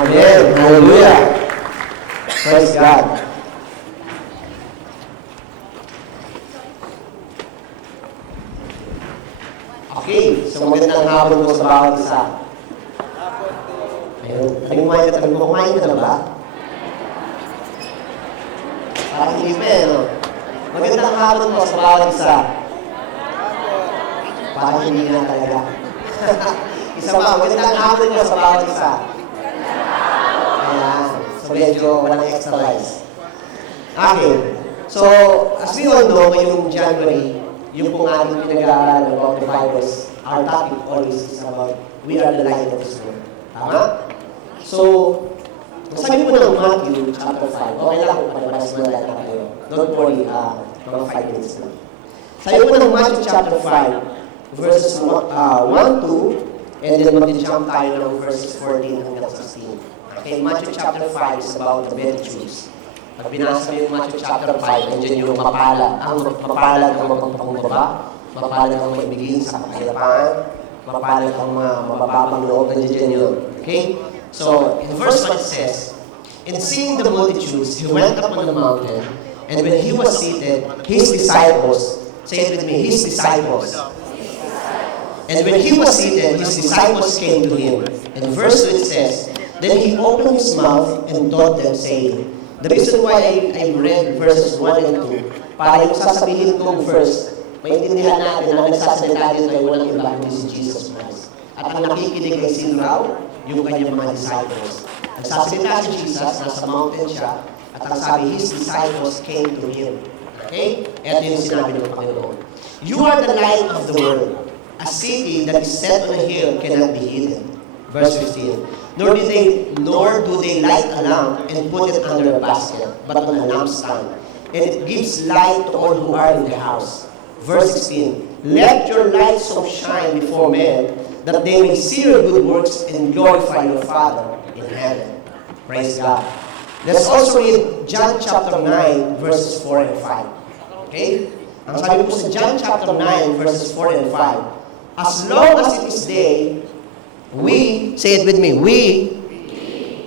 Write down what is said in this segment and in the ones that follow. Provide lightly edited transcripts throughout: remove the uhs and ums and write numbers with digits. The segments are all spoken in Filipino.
Amen. Hallelujah. Praise God. Okay, so magandang hapon po sa bawat isa. Ayun, kumain ka na ba? Parang hindi pa no? Magandang hapon po sa bawat isa. Parang hindi na talaga. Isa pa, magandang hapon po sa bawat isa. Ayan, so medyo walang extra rice. Okay, so as we all know, ngayong January, yung pong ating pinag-aaralan about the Bibles, our topic always is about we are the light of this world. Tama? So, sabi po ng Matthew chapter 5, okay lang kung palabas mo na kayo. Don't worry, mga 5 minutes lang. Sabi po ng Matthew chapter 5, verses 1, 2, and then mag-jump tayo ng verses 14 hanggang 16. Okay, Matthew chapter 5 is about the Beatitudes. Pag binasa mo yung Matthew chapter 5, nandiyan yung mapalad ang mapagpakumbaba, mapalad ang maibigin sa kapayapaan, mapalad ang mabababang loob, nandiyan yun. Okay? So, in verse 1 it says, "And seeing the multitudes, he went up on the mountain, and when he was seated, his disciples," say it with me, his disciples. "And when he was seated, his disciples came to him." And verse 2 it says, "Then he opened his mouth and taught them, saying," the reason why I read verses 1 and 2, para yung sasabihin kong verse, maintindihan natin na nagsasalita dito ay walang iba kundi si Jesus Christ. At ang nakikinig ay sino raw? Yung kanyang mga disciples. Nagsasalita si Jesus, nasa mountain siya, at ang sabi, his disciples came to him. Okay? Ito yung sinabi ng Panginoon. "You are the light of the world. A city that is set on a hill cannot be hidden." Verse 15. Nor do they light a lamp and put it under a basket, but on a lampstand, and it gives light to all who are in the house. Verse 16. "Let your light so shine before men, that they may see your good works and glorify your Father in heaven." Praise God. Let's also read John chapter 9, verses 4 and 5. Okay? Ang sabi po sa John chapter 9, verses 4 and 5, "As long as it is day, we," say it with me,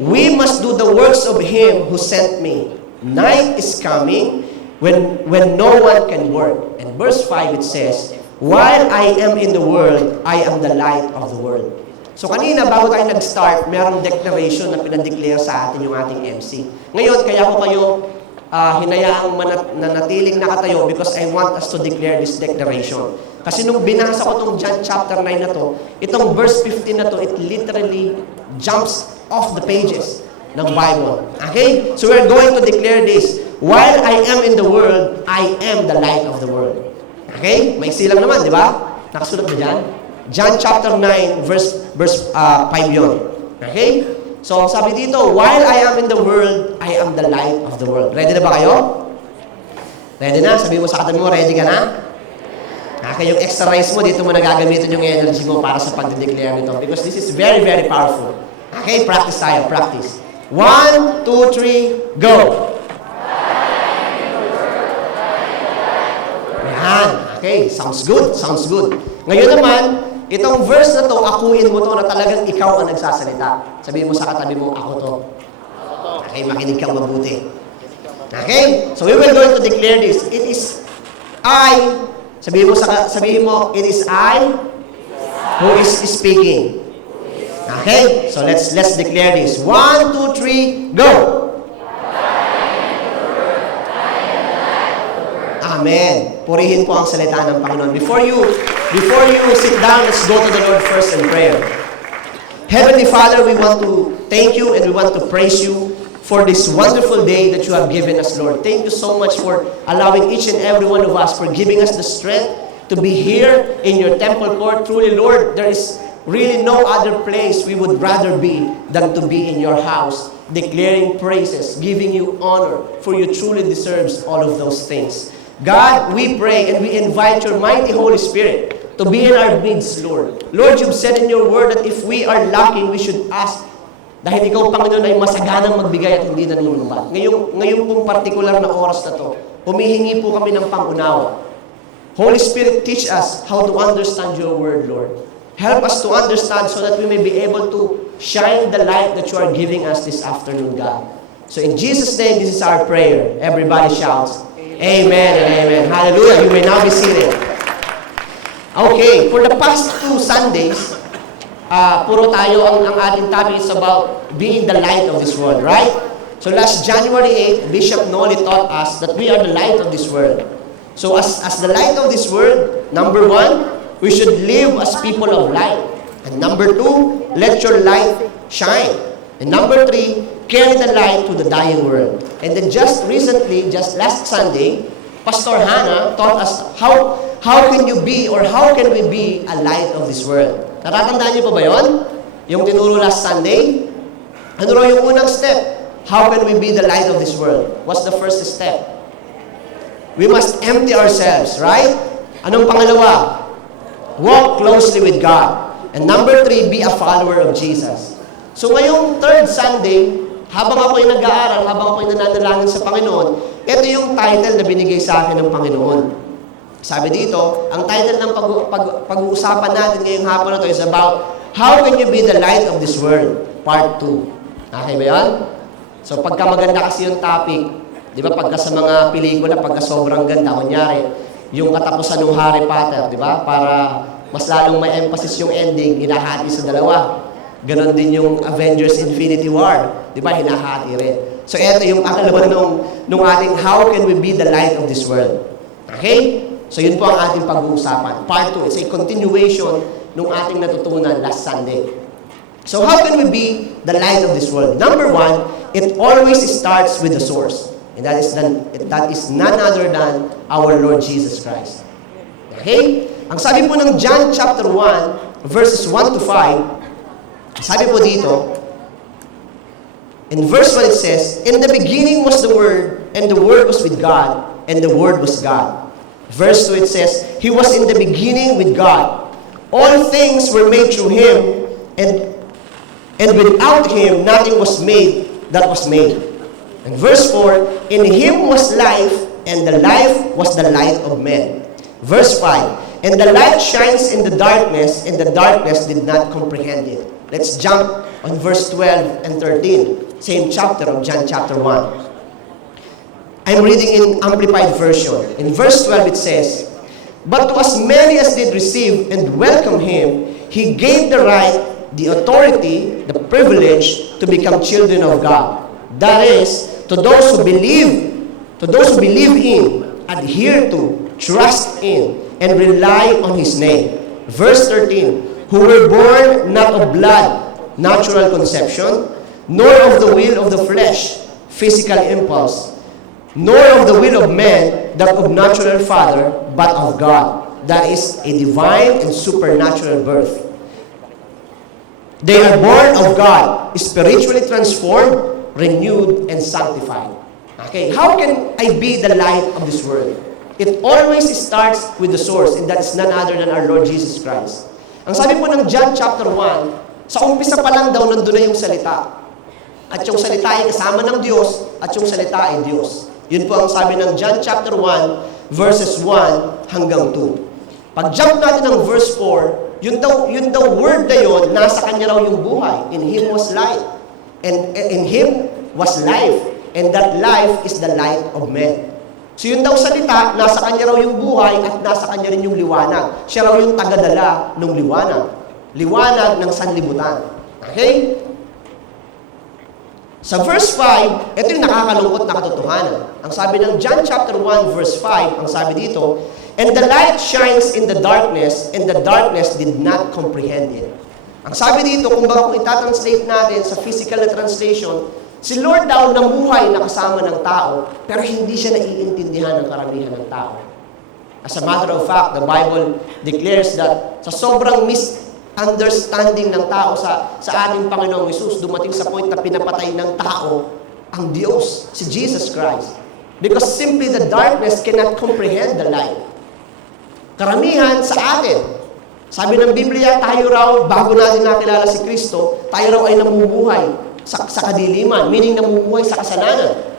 we must do the works of Him who sent me. Night is coming when no one can work." And verse 5 it says, "While I am in the world, I am the light of the world." So kanina, bago tayo nag-start, mayroong declaration na pinadeclare sa atin yung ating MC. Ngayon, kaya ko kayo hinayaang nanatiling nakatayo because I want us to declare this declaration. Kasi nung binasa ko itong John chapter 9 na to, itong verse 15 na to, it literally jumps off the pages ng Bible. Okay? So we're going to declare this. "While I am in the world, I am the light of the world." Okay? May silang naman, di ba? Nakasulat ba dyan? John chapter 9, verse 5 yun. Okay? So, sabi dito, "While I am in the world, I am the light of the world." Ready na ba kayo? Ready na? Sabi mo sa katabi mo, ready ka na? Okay, yung extra rice mo, dito mo nagagamitin yung energy mo para sa pag-declare nito. Because this is very, very powerful. Okay, practice tayo, practice. 1, 2, 3, go! Yan. Okay, sounds good, sounds good. Ngayon naman, itong verse na to, akuin mo to na talagang ikaw ang nagsasalita. Sabihin mo sa katabi mo, ako to. Okay, makinig kang mabuti. Okay, so we will going to declare this. It is I, sabihin mo, it is I who is speaking. Okay, so let's declare this. 1, 2, 3, go! Amen. Purihin po ang salita ng Panginoon. Before you sit down, let's go to the Lord first in prayer. Heavenly Father, we want to thank you and we want to praise you for this wonderful day that you have given us, Lord. Thank you so much for allowing each and every one of us, for giving us the strength to be here in your temple court. Truly, Lord, there is really no other place we would rather be than to be in your house, declaring praises, giving you honor, for you truly deserves all of those things. God, we pray and we invite your mighty Holy Spirit to be in our midst, Lord. Lord, you've said in your word that if we are lacking, we should ask. Dahil ikaw, Panginoon, ay masaganang magbigay at hindi nanunumbat. Ngayon pong partikular na oras na to, humihingi po kami ng pangunawa. Holy Spirit, teach us how to understand your word, Lord. Help us to understand so that we may be able to shine the light that you are giving us this afternoon, God. So in Jesus' name, this is our prayer. Everybody shouts, Amen and amen. Hallelujah. You may now be seated. Okay, for the past 2 Sundays, puro tayo ang ating topic is about being the light of this world, right? So last January 8, Bishop Noli taught us that we are the light of this world. So as the light of this world, number 1, we should live as people of light. And number 2, let your light shine. And number 3, carry the light to the dying world. And then just recently, just last Sunday, Pastor Hannah taught us how can you be or how can we be a light of this world. Natatandaan niyo pa ba yun? Yung tinuro last Sunday? Ano raw yung unang step? How can we be the light of this world? What's the first step? We must empty ourselves, right? Anong pangalawa? Walk closely with God. And number 3, be a follower of Jesus. So ngayong 3rd Sunday, habang ako'y nag-aaral, habang ako'y nananalangin sa Panginoon, ito yung title na binigay sa akin ng Panginoon. Sabi dito, ang title ng pag-uusapan natin ngayong hapon na ito is about how can you be the light of this world? Part 2. Okay ba yan? So pagka maganda kasi yung topic, di ba, pagka sa mga pelikula, pagka sobrang ganda, kunyari, yung katapusan ng Harry Potter, di ba, para mas lalong may emphasis yung ending, hinahati sa dalawa. Ganon din yung Avengers Infinity War. Di ba? Hinahati rin. So, ito yung pangalawa nung ating how can we be the light of this world. Okay? So, yun po ang ating pag-uusapan. Part 2. It's a continuation nung ating natutunan last Sunday. So, how can we be the light of this world? Number 1, it always starts with the source. And that is none other than our Lord Jesus Christ. Okay? Ang sabi po ng John chapter 1, verses 1 to 5, sabi po dito, in verse 1 it says, in the beginning was the Word, and the Word was with God, and the Word was God. Verse 2 it says, He was in the beginning with God. All things were made through Him, and without Him nothing was made that was made. And verse 4, in Him was life, and the life was the light of men. Verse 5, and the light shines in the darkness, and the darkness did not comprehend it. Let's jump on verse 12 and 13. Same chapter of John chapter 1. I'm reading in Amplified Version. In verse 12 it says, but to as many as did receive and welcome Him, He gave the right, the authority, the privilege to become children of God. That is, to those who believe in, adhere to, trust in, and rely on His name. Verse 13, who were born not of blood, natural conception, nor of the will of the flesh, physical impulse, nor of the will of man, that of natural father, but of God. That is a divine and supernatural birth. They are born of God, spiritually transformed, renewed, and sanctified. Okay, how can I be the light of this world? It always starts with the source, and that is none other than our Lord Jesus Christ. Ang sabi po ng John chapter 1, sa umpisa pa lang daw nandun na yung salita. At yung salita ay kasama ng Diyos, at yung salita ay Diyos. Yun po ang sabi ng John chapter 1, verses 1 hanggang 2. Pag-jump natin ng verse 4, yun daw word na yun, nasa kanya raw yung buhay. In Him was life. And in Him was life. And that life is the light of men. So yun daw salita, nasa kanya raw yung buhay at nasa kanya rin yung liwanag. Siya raw yung tagadala ng liwanag. Liwanag ng sanlibutan. Okay? Sa verse 5, ito yung nakakalungkot na katotohanan. Ang sabi ng John chapter 1 verse 5, ang sabi dito, and the light shines in the darkness, and the darkness did not comprehend it. Ang sabi dito, kung itatranslate natin sa physical na translation, si Lord daw namuhay na kasama ng tao, pero hindi siya naiintindihan ng karamihan ng tao. As a matter of fact, the Bible declares that sa sobrang misunderstanding ng tao sa ating Panginoong Hesus, dumating sa point na pinapatay ng tao ang Diyos, si Jesus Christ. Because simply the darkness cannot comprehend the light. Karamihan sa atin, sabi ng Biblia, tayo raw, bago natin nakilala si Kristo, tayo raw ay namumuhay sa kadiliman, meaning namumuhay sa kasalanan.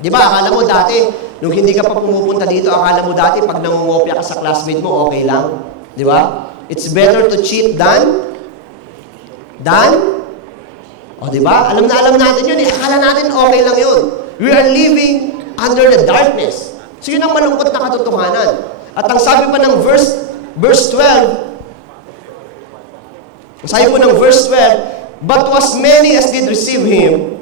Di ba, akala mo dati, nung hindi ka pa pumupunta dito, akala mo dati, pag nangungopia ka sa classmate mo, okay lang. Di ba? It's better to cheat than O, di ba? Alam natin yun eh. Akala natin okay lang yun. We are living under the darkness. So, yun ang malungkot na katotohanan. At ang sabi pa ng verse 12, sabi po ng verse 12, but to as many as did receive Him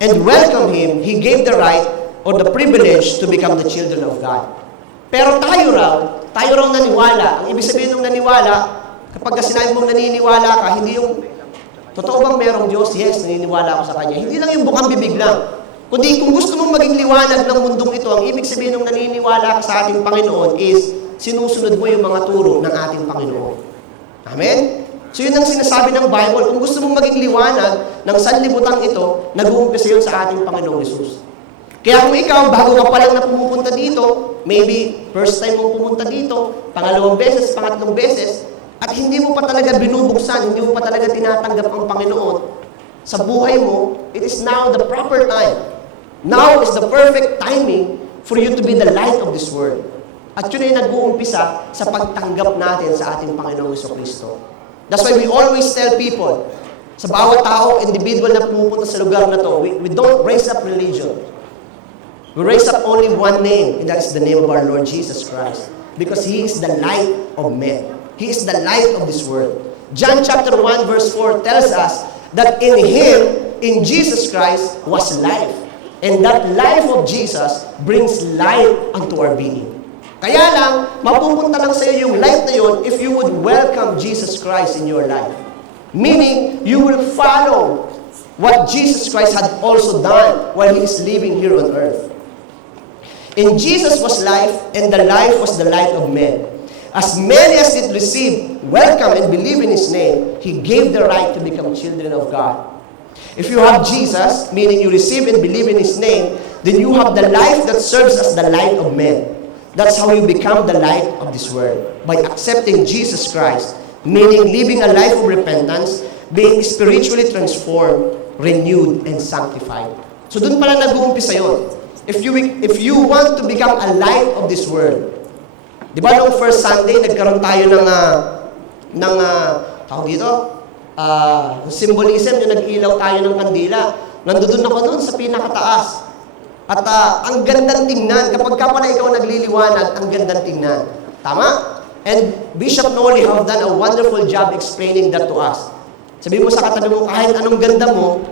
and welcome Him, He gave the right or the privilege to become the children of God. Pero tayo raw naniwala. Ang ibig sabihin ng naniwala, kapag sinabi mong naniniwala ka, hindi yung, totoo bang merong Diyos? Yes, naniniwala ako sa Kanya. Hindi lang yung bukang bibig lang. Kundi kung gusto mong maging liwanag ng mundong ito, ang ibig sabihin ng naniniwala ka sa ating Panginoon is, sinusunod mo yung mga turo ng ating Panginoon. Amen? So yun ang sinasabi ng Bible. Kung gusto mong maging liwanag ng sanlibutan ito, nag-uumpisa yun sa ating Panginoong Hesus. Kaya kung ikaw, bago ka pa lang na pumupunta dito, maybe first time mong pumunta dito, pangalawang beses, pangatlong beses, at hindi mo pa talaga binubuksan, hindi mo pa talaga tinatanggap ang Panginoon sa buhay mo, it is now the proper time. Now is the perfect timing for you to be the light of this world. At yun ay nag-uumpisa sa pagtanggap natin sa ating Panginoong Jesucristo. That's why we always tell people, sa bawat tao, individual na pumupunta sa lugar na to, we don't raise up religion. We raise up only one name, and that is the name of our Lord Jesus Christ. Because He is the light of men. He is the light of this world. John chapter 1 verse 4 tells us that in Him, in Jesus Christ, was life. And that life of Jesus brings light unto our being. Kaya lang, mapupunta lang sa iyo yung light na yun if you would welcome Jesus Christ in your life. Meaning, you will follow what Jesus Christ had also done while He is living here on earth. In Jesus was life, and the life was the light of men. As many as did receive, welcome, and believe in His name, He gave the right to become children of God. If you have Jesus, meaning you receive and believe in His name, then you have the life that serves as the light of men. That's how you become the light of this world. By accepting Jesus Christ, meaning living a life of repentance, being spiritually transformed, renewed, and sanctified. So dun pala nag-uumpisa yun. If you want to become a light of this world, di ba noong first Sunday, nagkaroon tayo ng tawag dito, symbolism, yung nag-ilaw tayo ng kandila. Nandoon ako noon sa pinakataas. At ang gandang tingnan, kapag ka pala ikaw nagliliwanag, ang gandang tingnan. Tama? And Bishop Noli have done a wonderful job explaining that to us. Sabi mo sa katabi mo, kahit anong ganda mo,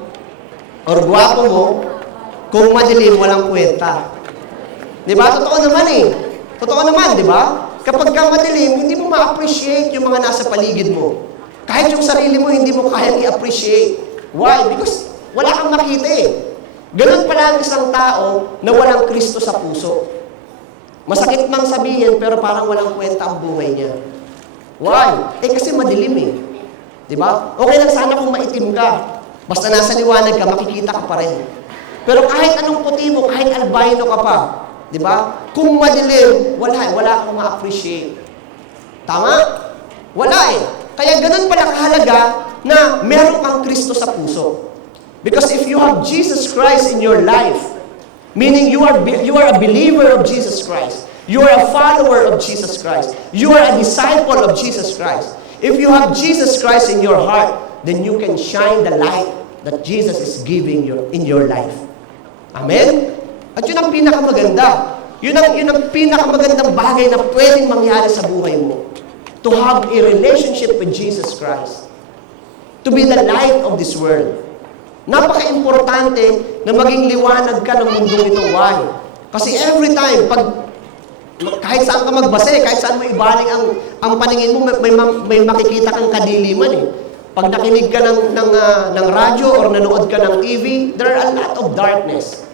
or gwapo mo, kung madilim, walang kwenta. Di ba? Totoo naman eh. Totoo naman, di ba? Kapag ka madilim, hindi mo ma-appreciate yung mga nasa paligid mo. Kahit yung sarili mo, hindi mo kayang i-appreciate. Why? Because wala kang makita eh. Ganun pala ang isang tao na walang Kristo sa puso. Masakit mang sabihin, pero parang walang kwenta ang buhay niya. Why? Kasi madilim eh. Di ba? Okay lang sana kung maitim ka. Basta nasa liwanag ka, makikita ka pa rin. Pero kahit anong puti mo, kahit albino ka pa, di ba? Kung madilim, wala kang ma-appreciate. Tama? Wala eh. Kaya ganun pala kahalaga na meron kang Kristo sa puso. Because if you have Jesus Christ in your life, meaning you are a believer of Jesus Christ, you are a follower of Jesus Christ, you are a disciple of Jesus Christ. If you have Jesus Christ in your heart, then you can shine the light that Jesus is giving you in your life. Amen? At yun ang pinakamaganda. Yun ang pinakamagandang bagay na pwedeng mangyari sa buhay mo. To have a relationship with Jesus Christ. To be the light of this world. Napaka-importante na maging liwanag ka ng mundong ito. Why? Kasi every time, kahit saan ka magbase, kahit saan mo ibaling ang paningin mo, may makikita kang kadiliman eh. Pag nakinig ka ng radyo or nanood ka ng TV, there are a lot of darkness.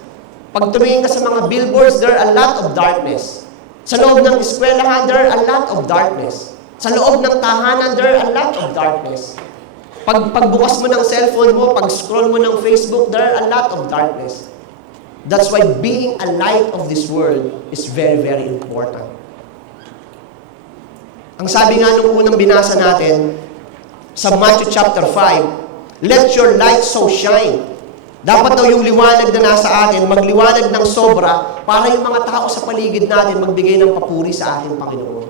Pag tumingin ka sa mga billboards, there are a lot of darkness. Sa loob ng eskwelahan, there are a lot of darkness. Sa loob ng tahanan, there are a lot of darkness. Pagbukas mo ng cellphone mo, pag-scroll mo ng Facebook, there are a lot of darkness. That's why being a light of this world is very, very important. Ang sabi nga nung unang binasa natin, sa Matthew chapter 5, let your light so shine. Dapat daw yung liwanag na nasa atin, magliwanag ng sobra para yung mga tao sa paligid natin magbigay ng papuri sa ating Panginoon.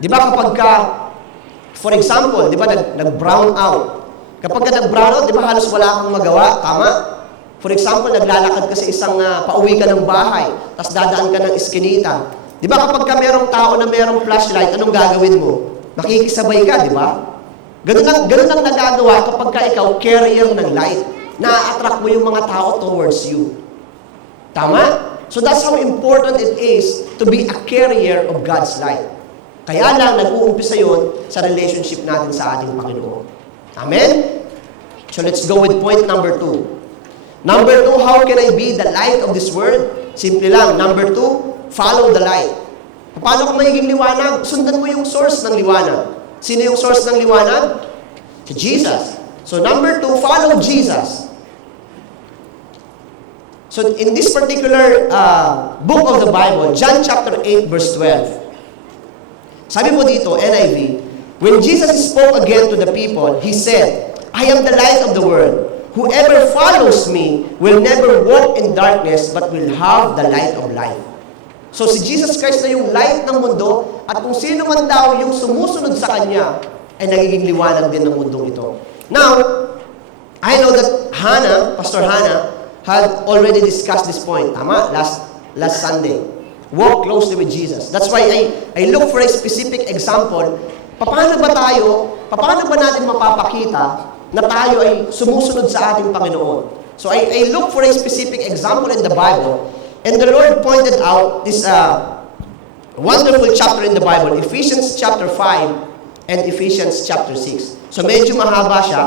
Di ba kapag ka, for example, di ba nag-brown out, Kapag ka nag-brownout, di ba halos wala kang magawa? Tama? For example, naglalakad ka sa isang pauwi ka ng bahay, tapos dadaan ka ng iskinita. Di ba kapag ka merong tao na merong flashlight, anong gagawin mo? Makikisabay ka, di ba? Ganun ang nagagawa kapag ka ikaw carrier ng light. Na-attract mo yung mga tao towards you. Tama? So that's how important it is to be a carrier of God's light. Kaya lang, nag-uumpisa yun sa relationship natin sa ating Panginoon. Amen? So let's go with point number 2. Number 2, how can I be the light of this world? Simple lang. Number 2, follow the light. Paano kung magiging liwanag? Sundan mo yung source ng liwanag. Sino yung source ng liwanag? Si Jesus. So number 2, follow Jesus. So in this particular book of the Bible, John chapter 8, verse 12, sabi mo dito, NIV, when Jesus spoke again to the people, He said, I am the light of the world. Whoever follows me will never walk in darkness but will have the light of life. So si Jesus Christ na yung light ng mundo at kung sino man daw yung sumusunod sa Kanya ay nagiging liwanag din ng mundong ito. Now, I know that Pastor Hannah, had already discussed this point. Tama? Last Sunday. Walk closely with Jesus. That's why I look for a specific example. Paano ba natin mapapakita na tayo ay sumusunod sa ating Panginoon? So I look for a specific example in the Bible, and the Lord pointed out this wonderful chapter in the Bible, Ephesians chapter 5 and Ephesians chapter 6. So medyo mahaba siya.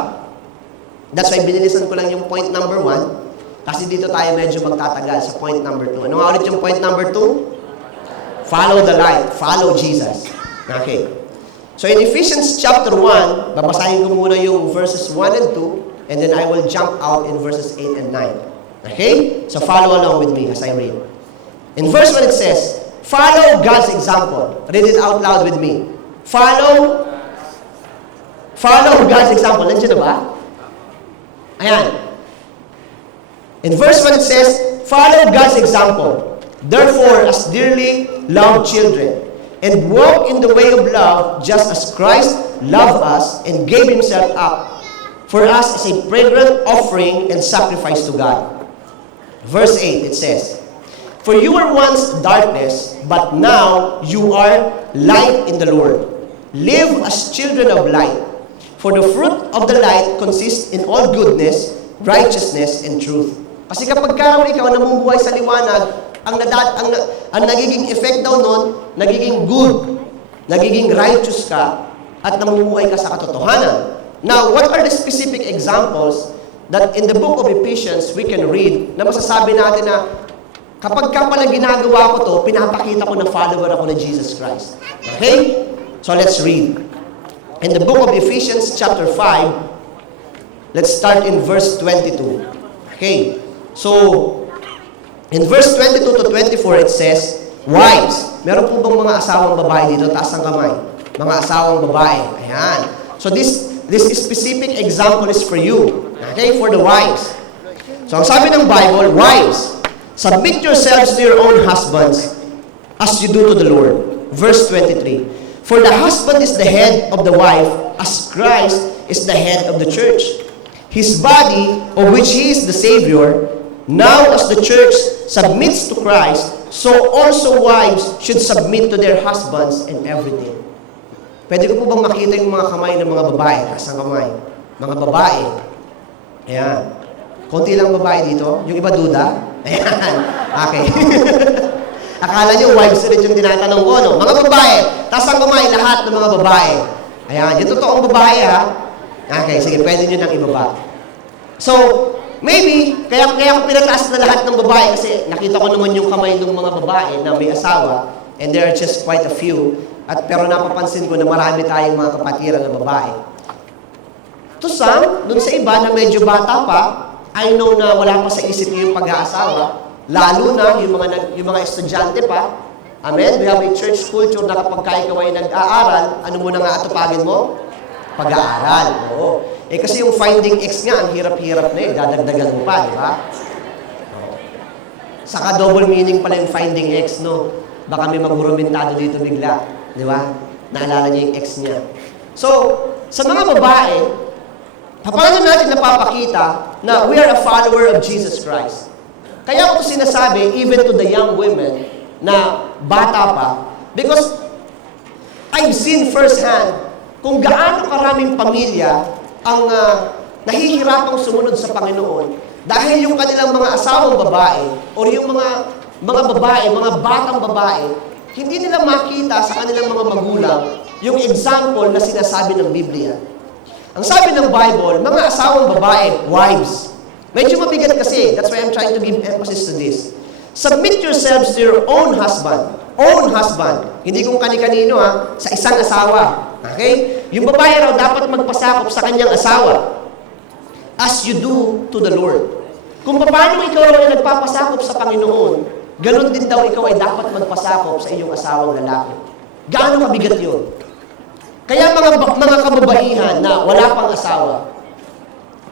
That's why binilisan ko lang yung point number 1. Kasi dito tayo medyo magtatagal sa point number 2. Ano nga ulit yung point number 2? Follow the light. Follow Jesus. Okay. So in Ephesians chapter 1, babasahin ko muna yung verses 1 and 2, and then I will jump out in verses 8 and 9. Okay? So follow along with me as I read. In verse 1 it says, follow God's example. Read it out loud with me. Follow God's example. Nandiyan na ba? Ayan. In verse 1 it says, follow God's example. Therefore, as dearly loved children, and walk in the way of love, just as Christ loved us and gave Himself up for us as a fragrant offering and sacrifice to God. Verse 8, it says, for you were once darkness, but now you are light in the Lord. Live as children of light. For the fruit of the light consists in all goodness, righteousness, and truth. Kasi kapag ikaw namumuhay sa liwanag, ang nagiging effect daw nun, nagiging good, nagiging righteous ka, at namumuhay ka sa katotohanan. Now, what are the specific examples that in the book of Ephesians we can read na masasabi natin na kapag ka pala ginagawa ko to, pinapakita ko na follower ako ng Jesus Christ. Okay? So let's read. In the book of Ephesians chapter 5, let's start in verse 22. Okay? So, in verse 22 to 24, it says, wives. Meron po bang mga asawang babae dito? Taas ang kamay. Mga asawang babae. Ayan. So, this specific example is for you. Okay? For the wives. So, ang sabi ng Bible, wives, submit yourselves to your own husbands as you do to the Lord. Verse 23. For the husband is the head of the wife, as Christ is the head of the church, His body, of which He is the Savior. Now, as the church submits to Christ, so also wives should submit to their husbands in everything. Pwede ko po bang makita yung mga kamay ng mga babae? Taas ang kamay. Mga babae. Ayan. Konti lang babae dito. Yung iba duda. Ayan. Okay. Akala nyo, wives ulit yung tinatanong ko, no? Mga babae. Taas ang kamay, lahat ng mga babae. Ayan. Yung totoong babae, ha? Okay, sige. Pwede nyo nang ibaba. So, maybe, kaya ko pinataas na lahat ng babae kasi nakita ko naman yung kamay ng mga babae na may asawa, and there are just quite a few. Pero napapansin ko na marami tayong mga kapatiran na babae. To some, dun sa iba na medyo bata pa, I know na wala pa sa isip niyo yung pag-aasawa, lalo na yung mga estudyante pa. Amen? We have a church culture na kapag ikaw ay nag-aaral, ano muna nga atupagin mo? Pag-aaral. Oo. Kasi yung finding X nga, ang hirap-hirap na dadagdagan mo pa, di ba? Saka double meaning pala yung finding X, no? Baka may magrumentado dito bigla. Di ba? Naalala niya yung X niya. So, sa mga babae, Paano natin napapakita na we are a follower of Jesus Christ? Kaya ko sinasabi, even to the young women na bata pa, because I've seen firsthand kung gaano karaming pamilya ang nahihirapang sumunod sa Panginoon dahil yung kanilang mga asawang babae o yung mga babae, mga batang babae, hindi nila makita sa kanilang mga magulang yung example na sinasabi ng Biblia. Ang sabi ng Bible, mga asawang babae, wives. Medyo mabigat kasi, that's why I'm trying to give emphasis to this. Submit yourselves to your own husband. Own husband. Hindi kung kani-kanino sa isang asawa. Okay? Yung babae raw dapat magpasakop sa kanyang asawa as you do to the Lord. Kung paano ikaw raw ay nagpapasakop sa Panginoon, ganun din daw ikaw ay dapat magpasakop sa iyong asawang lalaki. Gaano mabigat yun? Kaya mga kababaihan na wala pang asawa,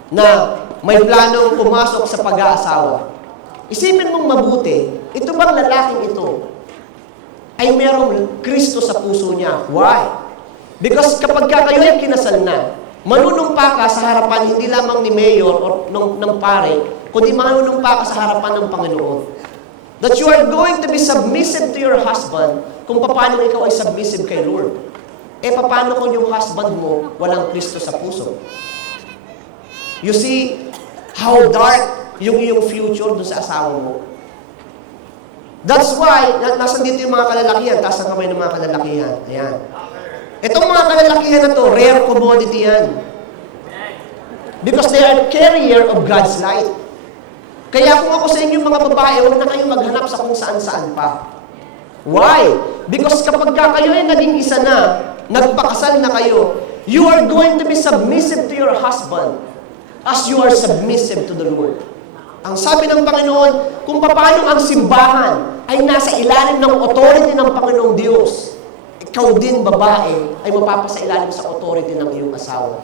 na may planong pumasok sa pag-aasawa, isipin mong mabuti, ito bang lalaking ito ay merong Kristo sa puso niya? Why? Because kapag kayo ay kinasal na, manunumpa ka sa harapan hindi lamang ni Mayor o ng pare, kundi manunumpa ka sa harapan ng Panginoon. That you are going to be submissive to your husband kung paano ikaw ay submissive kay Lord. Paano kung yung husband mo walang Kristo sa puso? You see how dark yung iyong future doon sa asawa mo. That's why, nasan dito yung mga kalalakihan, taas ang kamay ng mga kalalakihan. Ayan. Itong mga kalalakihan na to, rare commodity yan. Because they are carrier of God's light. Kaya kung ako sa inyo mga babae, huwag na kayong maghanap sa kung saan-saan pa. Why? Because kapag kayo ay naging isa na, nagpakasal na kayo, you are going to be submissive to your husband as you are submissive to the Lord. Ang sabi ng Panginoon, kung paano ang simbahan ay nasa ilalim ng authority ng Panginoong Diyos, ikaw din, babae, ay mapapasailalim sa authority ng iyong asawa.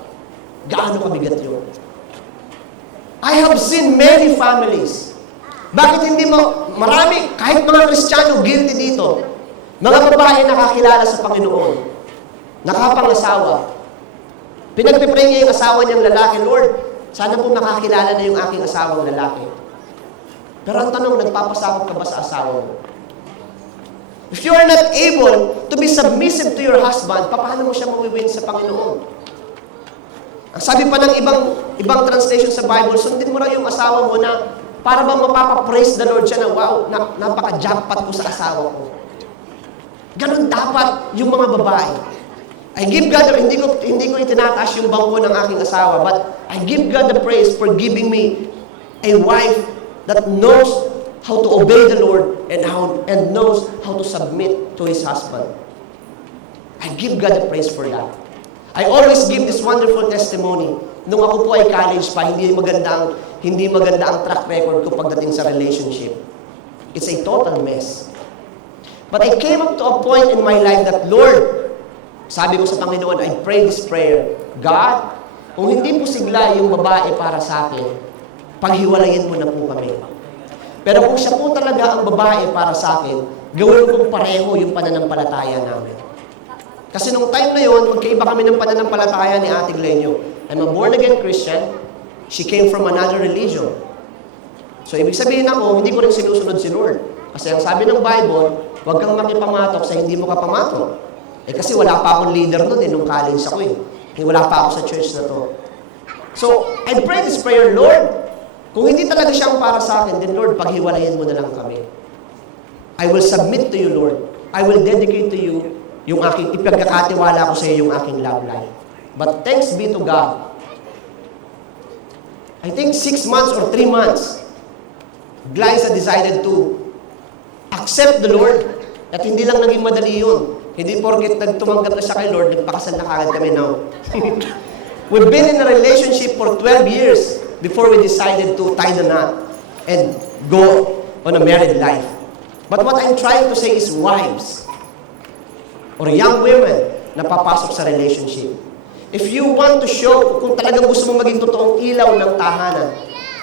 Gaano kabigat yun? I have seen many families. Bakit hindi mo, marami, kahit mga Kristiyano, guilty dito. Mga babae nakakilala sa Panginoon. Nakapangasawa. Pinagpipray niya yung asawa niyang lalaki, Lord, sana po makakilala na yung aking asawang lalaki. Pero ang tanong, nagpapasakop ka ba sa asawa mo? If you are not able to be submissive to your husband, paano mo siya mawiwin sa Panginoon? Ang sabi pa ng ibang translation sa Bible, sundin mo lang yung asawa mo na para bang mapapapraise the Lord siya na, wow, napaka-jackpot ko sa asawa ko. Ganun dapat yung mga babae. I give God, hindi ko itinataas yung bangko ng aking asawa, but I give God the praise for giving me a wife that knows how to obey the Lord and knows how to submit to his husband. I give God the praise for that. I always give this wonderful testimony. Nung ako po ay college pa, hindi maganda ang track record ko pagdating sa relationship. It's a total mess. But I came up to a point in my life that, Lord, sabi ko sa Panginoon, I pray this prayer, God, kung hindi po sigla yung babae para sa akin, paghiwalayin mo na po kami. Pero kung siya po talaga ang babae para sa akin, gawin kong pareho yung pananampalataya namin. Kasi nung time na yun, magkaiba kami ng pananampalataya ni Ate Glenyo. I'm a born-again Christian. She came from another religion. So, ibig sabihin ako, hindi ko rin sinusunod si Lord. Kasi ang sabi ng Bible, huwag kang makipamatok sa hindi mo kapamatok. Kasi wala pa akong leader nun nung college ako Wala pa ako sa church na to. So, I pray this prayer, Lord, kung hindi talaga siyang para sa akin, then Lord, paghiwalayin mo na lang kami. I will submit to you, Lord. I will dedicate to you yung aking, ipagkakatiwala ko sa iyo yung aking love life. But thanks be to God. I think 6 months or 3 months, Glyza decided to accept the Lord. At hindi lang naging madali yun. Hindi porket nagtumanggap na siya kay Lord, nagpakasal na kagad kami now. We've been in a relationship for 12 years before we decided to tie the knot and go on a married life. But what I'm trying to say is wives or young women na papasok sa relationship. If you want to show, kung talagang gusto mo maging totoong ilaw ng tahanan,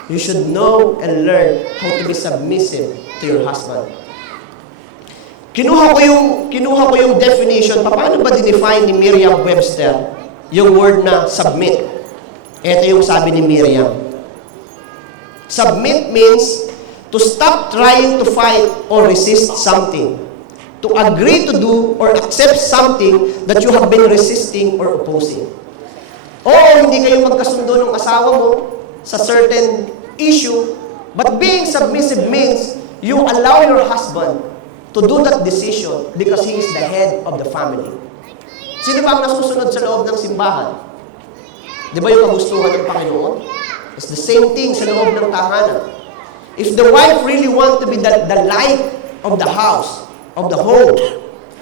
you should know and learn how to be submissive to your husband. Kinuha ko yung definition. Paano ba dinefine ni Merriam-Webster yung word na submit? Ito yung sabi ni Miriam. Submit means to stop trying to fight or resist something. To agree to do or accept something that you have been resisting or opposing. Oo, hindi kayo magkasundo ng asawa mo sa certain issue, but being submissive means you allow your husband to do that decision because he is the head of the family. Sino ba ang nasusunod sa loob ng simbahan? Di ba yung kagustuhan ng Panginoon? It's the same thing sa loob ng tahanan. If the wife really want to be the light of the house, of the home,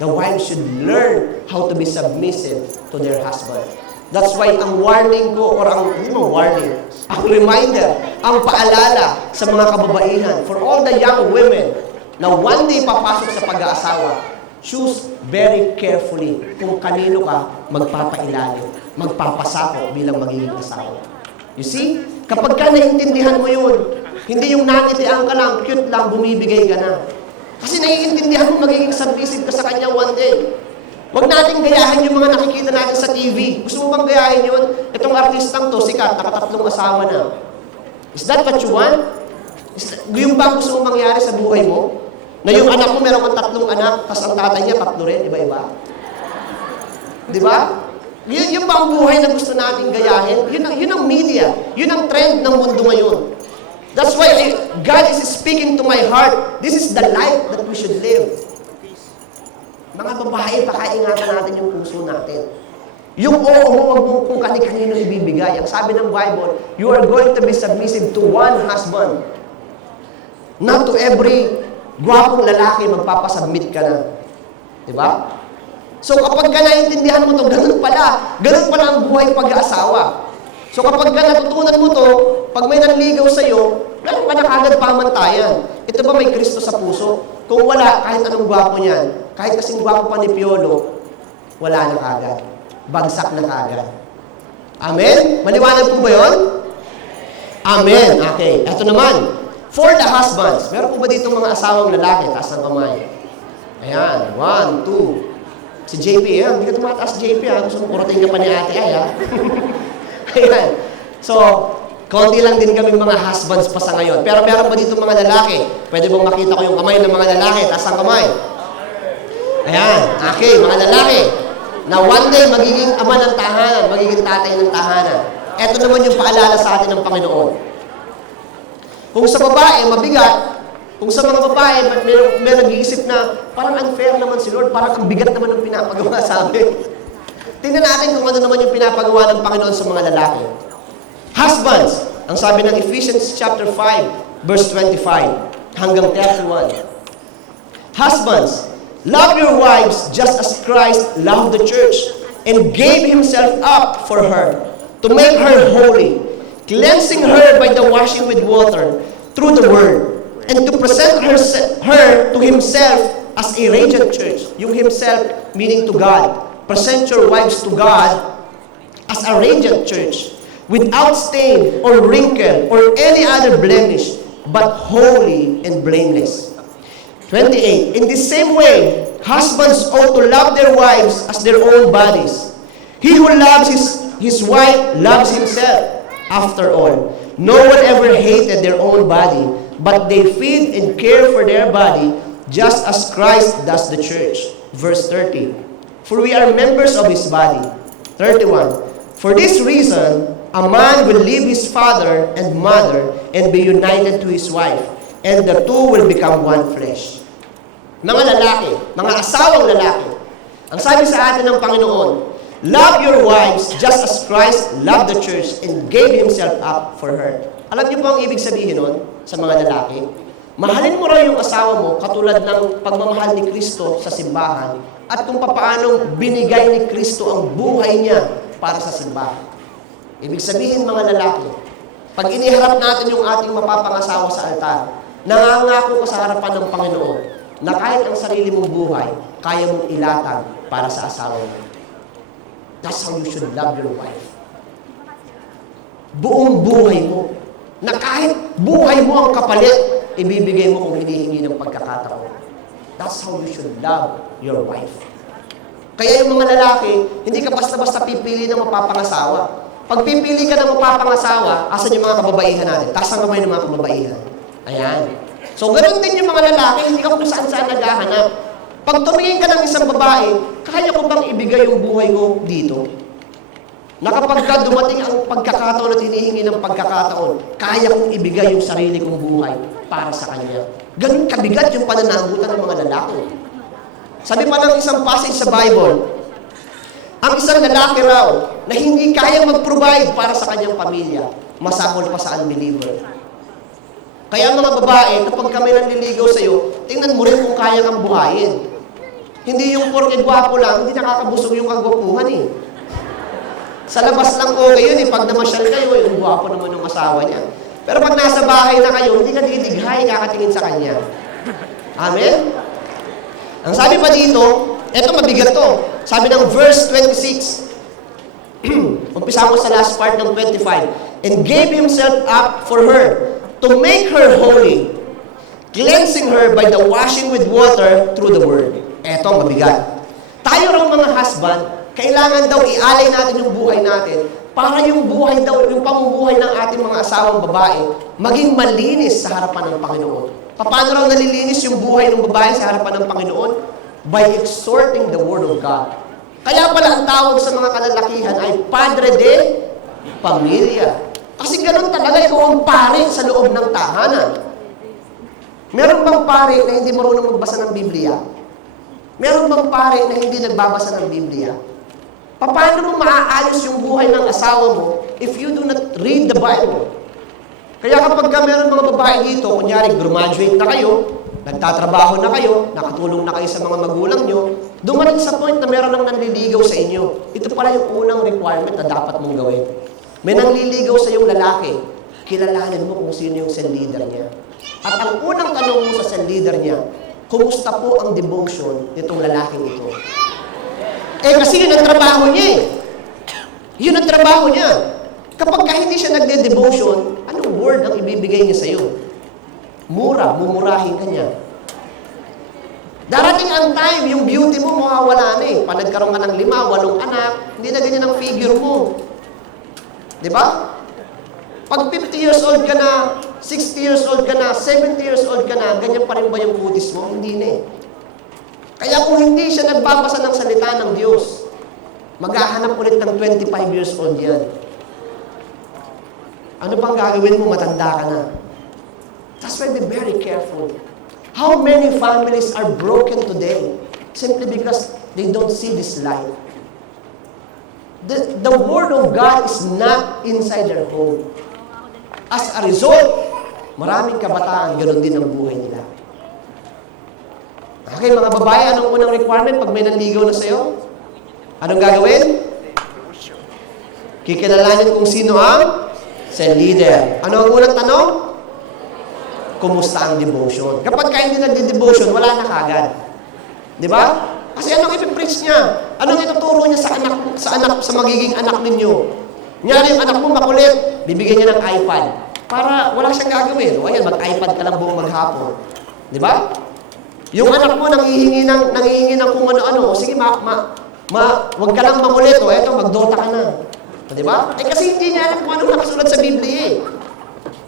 the wife should learn how to be submissive to their husband. That's why ang warning ko, or hindi mo warning, ang reminder, ang paalala sa mga kababaihan, for all the young women na one day papasok sa pag-aasawa, choose very carefully kung kanino ka magpapailalim, magpapasako bilang magiging asawa. You see, kapag ka naiintindihan mo yun, hindi yung nakitian ka lang, cute lang, bumibigay ka na. Kasi naiintindihan mo magiging submissive ka sa kanya one day. Huwag natin gayahin yung mga nakikita natin sa TV. Gusto mo bang gayahin yun? Itong artistang to, sikat, nakatatlong asawa na. Is that what you want? Yung ba gusto mo mangyari sa buhay mo? Na yung anak mo, meron kang tatlong anak, tapos ang tatay niya, tatlo rin, iba-iba. Di ba? Yun ba ang buhay na gusto natin gayahin? Yun ang media. Yun ang trend ng mundo ngayon. That's why God is speaking to my heart. This is the life that we should live. Mga babae, pakaingatan natin yung puso natin. Yung oo mo, wag mo kung kani-kanino ibibigay. Ang sabi ng Bible, you are going to be submissive to one husband. Not to every gwapong lalaki magpapasubmit ka na. Diba? So kapag ka naiintindihan mo to, ganun pala ang buhay pag-aasawa. So kapag ka natutunan mo to, pag may nanligaw sa'yo, meron ka na kagad pamantayan. Ito ba may Kristo sa puso? Kung wala, kahit anong gwapo niyan, kahit kasing gwapo pa ni Piolo, wala na kagad. Bagsak na kagad. Amen? Maliwanag po ba yun? Amen. Okay. Ito naman. For the husbands. Meron po ba dito mga asawang lalaki? Taas ng kamay. Ayan. 1, 2. Si JP, hindi ka tumataas JP, gusto mo kurating ka pa ni ate ay, Ayan. So, konti lang din kami mga husbands pa sa ngayon. Pero meron pa dito mga lalaki. Pwede bang makita ko yung kamay ng mga lalaki? Taas ang kamay. Ayan. Okay, mga lalaki. Na one day, magiging ama ng tahanan, magiging tatay ng tahanan. Ito naman yung paalala sa atin ng Panginoon. Kung sa babae, mabigat. Kung sa mga babae, may nag-iisip na parang unfair naman si Lord, parang ang bigat naman ng pinapagawa sa amin. Tingnan natin kung ano naman yung pinapagawa ng Panginoon sa mga lalaki. Husbands, ang sabi ng Ephesians chapter 5, verse 25, hanggang 31. Husbands, love your wives just as Christ loved the church and gave himself up for her to make her holy, cleansing her by the washing with water through the word, and to present her to himself as a radiant church. Yung himself meaning to God. Present your wives to God as a radiant church, without stain or wrinkle or any other blemish, but holy and blameless. 28. In the same way, husbands ought to love their wives as their own bodies. He who loves his wife loves himself. After all, no one ever hated their own body, but they feed and care for their body, just as Christ does the church. Verse 30. For we are members of his body. 31. For this reason, a man will leave his father and mother and be united to his wife, and the two will become one flesh. Mga lalaki, mga asawang lalaki, ang sabi sa atin ng Panginoon, love your wives just as Christ loved the church and gave himself up for her. Alam niyo po ang ibig sabihin nun sa mga lalaki? Mahalin mo raw yung asawa mo katulad ng pagmamahal ni Kristo sa simbahan at kung papaanong binigay ni Kristo ang buhay niya para sa simbahan. Ibig sabihin mga lalaki, pag iniharap natin yung ating mapapangasawa sa altar, nangangako ka sa harapan ng Panginoon na kahit ang sarili mong buhay, kaya mong ilatag para sa asawa mo. That's how you should love your wife. Buong buhay mo, na kahit buhay mo ang kapalit, ibibigay mo kung hinihingi ng pagkakataon. That's how you should love your wife. Kaya yung mga lalaki, hindi ka basta-basta pipili ng mapapangasawa. Pagpipili ka ng mapapangasawa, asan yung mga kababaihan natin? Taas ang kamay ng mga kababaihan. Ayan. So, ganun din yung mga lalaki, hindi ka kung saan-saan naghahanap. Pag tumingin ka ng isang babae, kaya ko bang ibigay yung buhay ko dito? Na kapag ka dumating ang pagkakataon at hinihingi ng pagkakataon, kaya kong ibigay yung sarili kong buhay para sa kanya. Ganun kabigat yung pananagutan ng mga lalaki. Sabi pa ng isang passage sa Bible, ang isang lalaki raw na hindi kayang mag-provide para sa kanyang pamilya, masakol pa sa unbeliever. Kaya mga babae, kapag kami nanliligaw sa iyo, tingnan mo rin kung kaya kang buhayin. Hindi yung porke gwapo lang, hindi nakakabusog yung kagwapuhan eh. Sa labas lang okay yun eh. Pag namasyal kayo, yung gwapo naman ng asawa niya. Pero pag nasa bahay na kayo, hindi ka didighay, kakatingin sa kanya. Amen? Ang sabi pa dito, eto mabigat to. Sabi ng verse 26, umpisa mo sa last part ng 25, and gave himself up for her, to make her holy, cleansing her by the washing with water through the word. Eto mabigat. Tayo raw mga husband, kailangan daw ialay natin yung buhay natin para yung buhay daw, yung pamumuhay ng ating mga asawang babae, maging malinis sa harapan ng Panginoon. Paano raw nalilinis yung buhay ng babae sa harapan ng Panginoon? By exhorting the Word of God. Kaya pala ang tawag sa mga kalalakihan ay Padre de Pamilya. Kasi ganun talaga ikaw ang pare sa loob ng tahanan. Meron bang pare na hindi marunong magbasa ng Biblia? Meron bang pare na hindi nagbabasa ng Biblia? Paano mo maaayos yung buhay ng asawa mo if you do not read the Bible? Kaya kapag meron mga babae dito, kunyari graduate na kayo, nagtatrabaho na kayo, nakatulong na kayo sa mga magulang nyo, dumating sa point na meron nang nanliligaw sa inyo. Ito pala yung unang requirement na dapat mong gawin. May nanliligaw sa iyong lalaki, kilalanin mo kung sino yung cell leader niya. At ang unang tanong mo sa cell leader niya, kumusta po ang devotion nitong lalaking ito? Eh kasi yun ang trabaho niya eh. Yun ang trabaho niya. Kapag hindi siya nagde-devotion, anong word ang ibibigay niya sa'yo? Mura, mumurahin ka niya. Darating ang time, yung beauty mo mawawala na eh. Pag nagkaroon ka ng 5, 8 anak, hindi na ganyan ang figure mo. Di ba? Pag 50 years old ka na, 60 years old ka na, 70 years old ka na, ganyan pa rin ba yung kutis mo? Hindi na eh. Kaya kung hindi siya nagbabasa ng salita ng Diyos, maghahanap ulit ng 25 years old yan. Ano pang gagawin mo? Matanda ka na. That's why be very careful. How many families are broken today simply because they don't see this light? The Word of God is not inside their home. As a result, maraming kabataan, ganoon din ang buhay nila. Okay, mga babae, anong unang requirement pag may nanligaw na sa'yo? Anong gagawin? Kikilalanin kung sino ang cell leader. Ano ang unang tanong? Kumusta ang devotion? Kapag hindi nagde-devotion, wala na kagad. Di ba? Kasi anong ipipreach niya? Anong ituturo niya sa magiging anak ninyo? Nyari yung anak mo makulit, bibigyan niya ng iPad. Para wala siyang gagawin. O ayan, mag-iPad ka lang buong maghapon. Di ba? Yung anak mo nanghihingi ng kung ano-ano. Sige, wag ka lang makulit. O eto, mag-Dota ka na. Di ba? Eh kasi hindi niya alam kung anong nakasulat sa Biblia eh.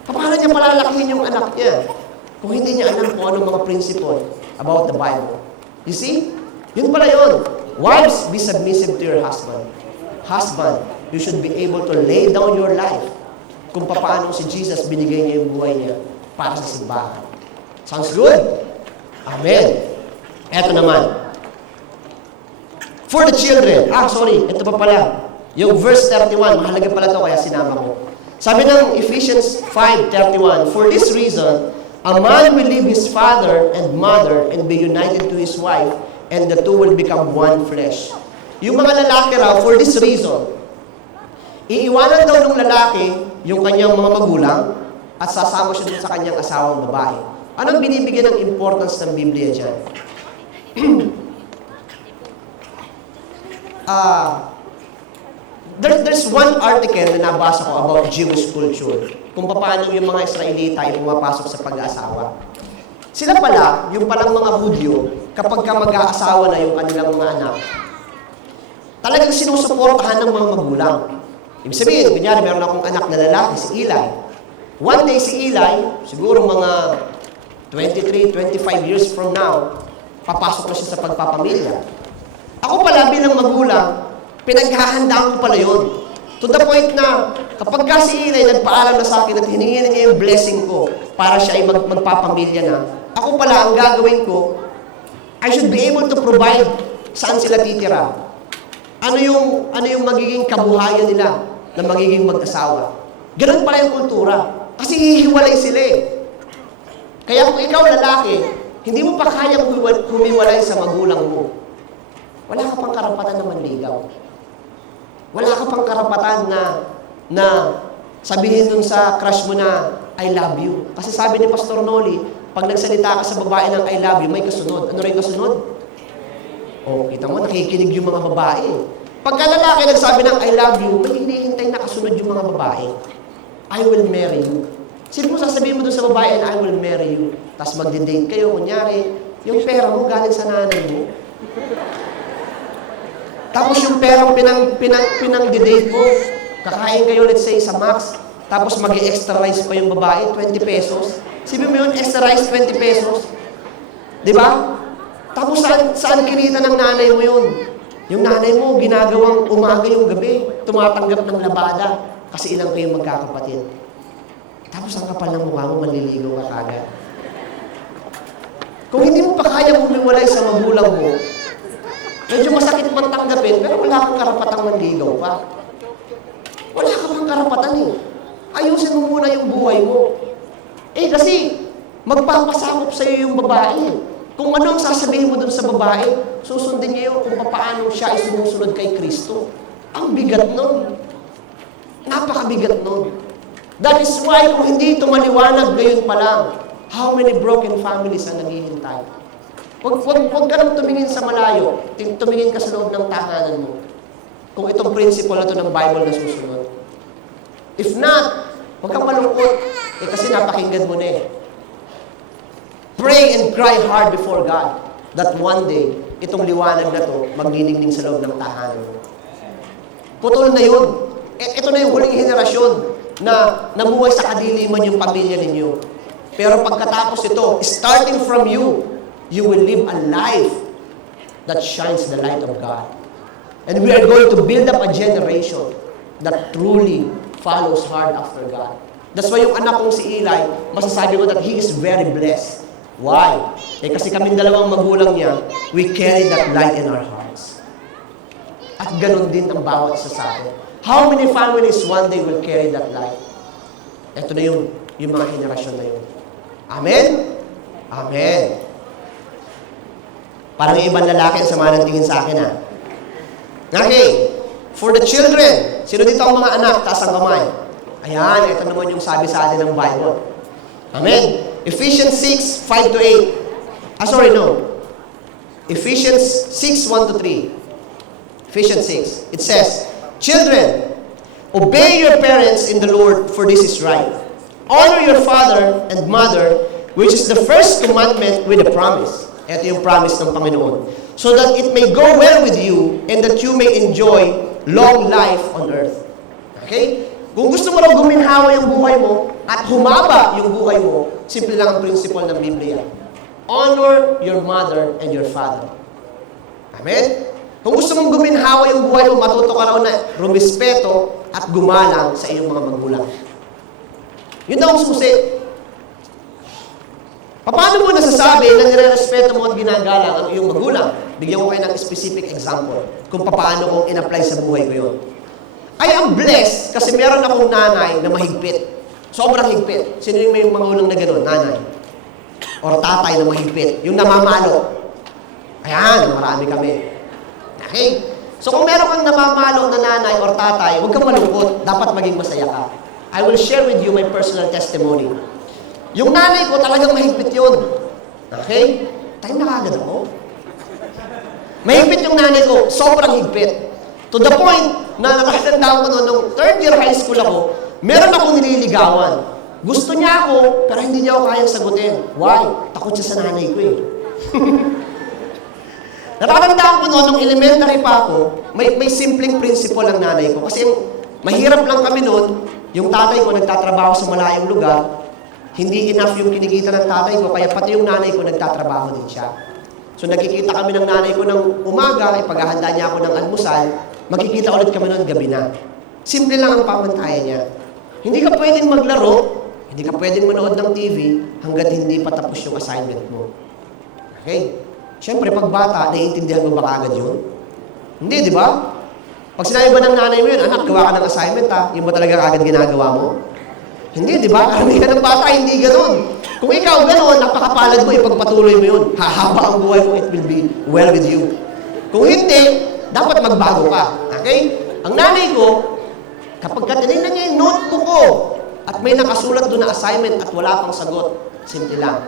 Paano niya palalakihin yung anak niya? Kung hindi niya alam kung anong mga principle about the Bible. You see? Yun pala yun. Wives, be submissive to your husband. Husband, you should be able to lay down your life kung paano si Jesus binigay niya yung buhay niya para sa simbahan. Sounds good? Amen. Eto naman. For the children. Ito pa pala. Yung verse 31, mahalaga pala to kaya sinama ko. Sabi ng Ephesians 5:31, for this reason, a man will leave his father and mother and be united to his wife, and the two will become one flesh. Yung mga lalaki raw, for this reason, iiwanan daw ng lalaki yung kanyang mga magulang at sasama siya dun sa kanyang asawang babae. Anong binibigyan ng importance ng Biblia dyan? There's one article na nabasa ko about Jewish culture. Kung paano yung mga Israelita ay pumapasok sa pag-aasawa. Sila pala, yung palang mga Hudyo, kapag ka mag-aasawa na yung kanilang mga anak, talagang sinusuportahan ng mga magulang. Ibig sabihin, kunyari, meron akong anak na lalaki, si Eli. One day si Eli, siguro mga 23, 25 years from now, papasok na siya sa pagpapamilya. Ako pala bilang magulang, pinaghahandaan ko pala yun. To the point na, kapag ka si Eli nagpaalam na sa akin at hiningi niya yung blessing ko para siya ay magpapamilya na, ako pala ang gagawin ko, I should be able to provide saan sila titira. Ano yung magiging kabuhayan nila na magiging mag-asawa. Ganun pala yung kultura. Kasi hihiwalay sila eh. Kaya kung ikaw lalaki, hindi mo pa kayang humiwalay sa magulang mo. Wala ka pang karapatan na manligaw. Wala ka pang karapatan na sabihin dun sa crush mo na, I love you. Kasi sabi ni Pastor Noli, pag nagsalita ka sa babae ng I love you, may kasunod. Ano rin kasunod? O, kita mo, nakikinig yung mga babae. Pagka lalaki nagsabi ng I love you, may hinihintay na kasunod yung mga babae. I will marry you. Sino mo sasabihin mo dun sa babae na I will marry you? Tapos magdi-date kayo, kunyari, yung pera mo galing sa nanay mo. Tapos yung perang pinang-date mo, kakain kayo, let's say, sa Max, tapos mag-extra rice pa yung babae, 20 pesos. Sabi mo yun, extra rice, 20 pesos. Di ba? Tapos saan kinita ng nanay mo yun? Yung nanay mo, ginagawang umaga yung gabi, tumatanggap ng labada, kasi ilang kayong magkakapatid. Tapos ang kapal ng mukha mo, manliligaw ka kagad. Kung hindi mo pa kaya humiwalay sa magulang mo, medyo masakit man tanggapin, pero wala kang karapatang manligaw pa. Wala ka pang karapatan eh. Ayusin mo muna yung buhay mo. Eh kasi, magpapasakop sa'yo yung babae. Kung ano ang sasabihin mo dun sa babae, susundin niya yun kung paano siya ay sumusunod kay Kristo. Ang bigat nun. Napakabigat nun. That is why kung hindi ito maliwanag ngayon pa lang, how many broken families ang naghihintay? Huwag ka nang tumingin sa malayo, tumingin ka sa loob ng tahanan mo. Kung itong principle na ito ng Bible na susunod. If not, huwag kang malungkot. Kasi napakinggan mo na eh. Pray and cry hard before God that one day, itong liwanag na to, magniningning sa loob ng tahanan mo. Putol na yun. Ito na yung huling henerasyon na namuhay sa kadiliman yung pamilya ninyo. Pero pagkatapos ito, starting from you, you will live a life that shines the light of God. And we are going to build up a generation that truly follows hard after God. That's why yung anak kong si Eli, masasabi ko that he is very blessed. Why? Kasi kaming dalawang magulang niya, we carry that light in our hearts. At ganun din ang bawat isa sa atin. How many families one day will carry that light? Ito na yung mga henerasyon na yun. Amen? Amen. Parang ibang lalaki ang sama ng tingin sa akin, ha? Okay. For the children, sino dito ang mga anak? Taas ang kamay. Ayan, ito naman yung sabi sa atin ng Bible. Amen. Ephesians 6, 5-8. Ephesians 6, 1-3. Ephesians 6. It says, Children, obey your parents in the Lord, for this is right. Honor your father and mother, which is the first commandment with a promise. Ito yung promise ng Panginoon. So that it may go well with you and that you may enjoy long life on earth. Okay? Kung gusto mo raw guminhawa yung buhay mo at humaba yung buhay mo, simple lang ang principle ng Biblia. Honor your mother and your father. Amen? Kung gusto mong guminhawa yung buhay mo, matuto ka raw na rumispeto at gumalang sa iyong mga magulang. Yun daw ang susi. Paano mo nasasabi na nire-respeto mo at ginagalang ang iyong magulang? Bigyan ko kayo ng specific example kung paano kong in-apply sa buhay ko yun. I am blessed kasi meron akong nanay na mahigpit. Sobrang higpit. Sino yung may magulang na gano'n? Nanay. Or tatay na mahigpit. Yung namamalo. Ayan, marami kami. Okay? So kung meron kang namamalo na nanay or tatay, huwag kang malungkot. Dapat maging masaya ka. I will share with you my personal testimony. Yung nanay ko talagang mahigpit yun. Okay? Tayo nakagad ako. Mahigpit yung nanay ko. Sobrang higpit. To the point na nakatandaan ko nung third year high school ako, meron akong nililigawan. Gusto niya ako, pero hindi niya ako kayang sagutin. Why? Takot siya sa nanay ko eh. Nakakandaan ko nung elementary pa ako, may simpleng principle ang nanay ko. Kasi Mahirap lang kami noon, yung tatay ko nagtatrabaho sa malayong lugar, hindi enough yung kinikita ng tatay ko, kaya pati yung nanay ko nagtatrabaho din siya. So nakikita kami ng nanay ko ng umaga, ipaghahanda niya ako ng almusal, magkikita ulit kami noon gabi na. Simple lang ang pamantayan niya. Hindi ka pwedeng maglaro, hindi ka pwedeng manood ng TV hanggat hindi pa tapos yung assignment mo. Okay? Siyempre, pag bata, naiintindihan mo ba agad yun? Hindi, di ba? Pag sinabi ba ng nanay mo yun, anak, gawa ka ng assignment ha, yung ba talaga agad ginagawa mo? Hindi, di ba? Karamihan ng bata, hindi ganun. Kung ikaw gano'n, napakapalad mo, ipagpatuloy mo yun. Hahaba ang buhay mo, it will be well with you. Kung hindi, dapat magbago ka. Okay? Ang nanay ko, kapag tinignan niya yung notebook ko, at may nakasulat doon na assignment at wala pang sagot, simple lang.